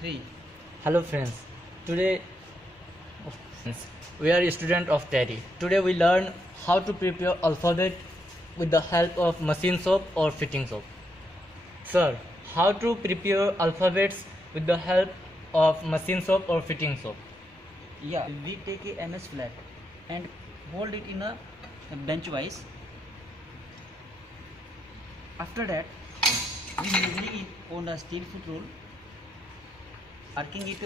3. Hello friends, today we are a student of Terry. Today we learn how to prepare alphabet with the help of machine soap or fitting soap. Sir, how to prepare alphabets with the help of machine soap or fitting soap? Yeah, we take a MS flat and hold it in a bench wise. After that, we measure it on a steel foot rule, marking it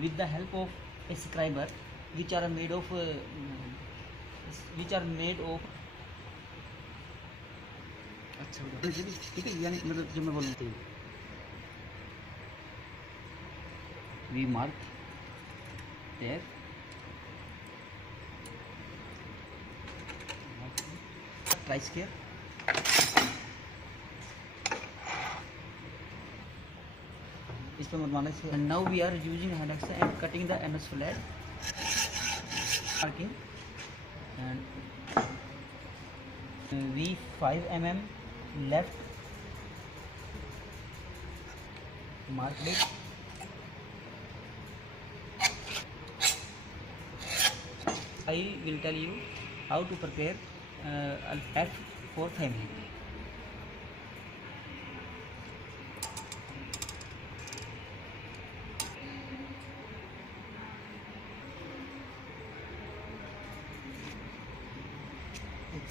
with the help of a scriber, which are made of ठीक है यानी मतलब जब मैं बोलूँ we mark there try square इस पे मत मारना इसको and now we are using hand axe and cutting the MS flat marking and we 5 mm left mark it I will tell you how to prepare F for family.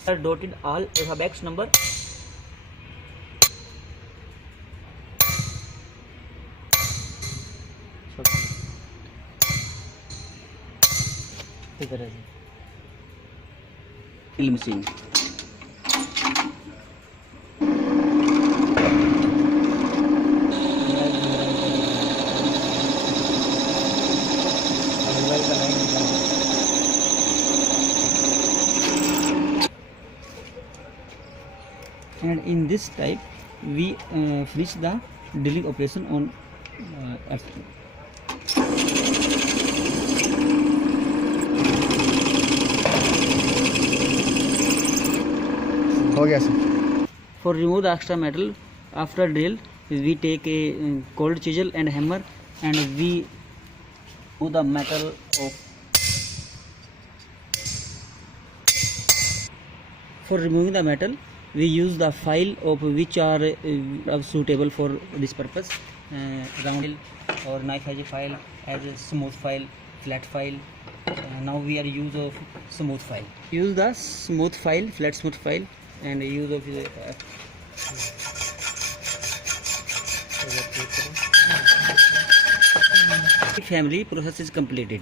Are dotted all alphabets number. Drill machine. And in this type we finish the drilling operation on F2. हो गया sir. For remove the extra metal after drill, we take a cold chisel and hammer and we remove the metal of. For removing the metal, we use the file of which are suitable for this purpose. Round or knife has a file, as a smooth file, flat file. Now we are use of smooth file. Use the smooth file, flat smooth file, and use of family process is completed.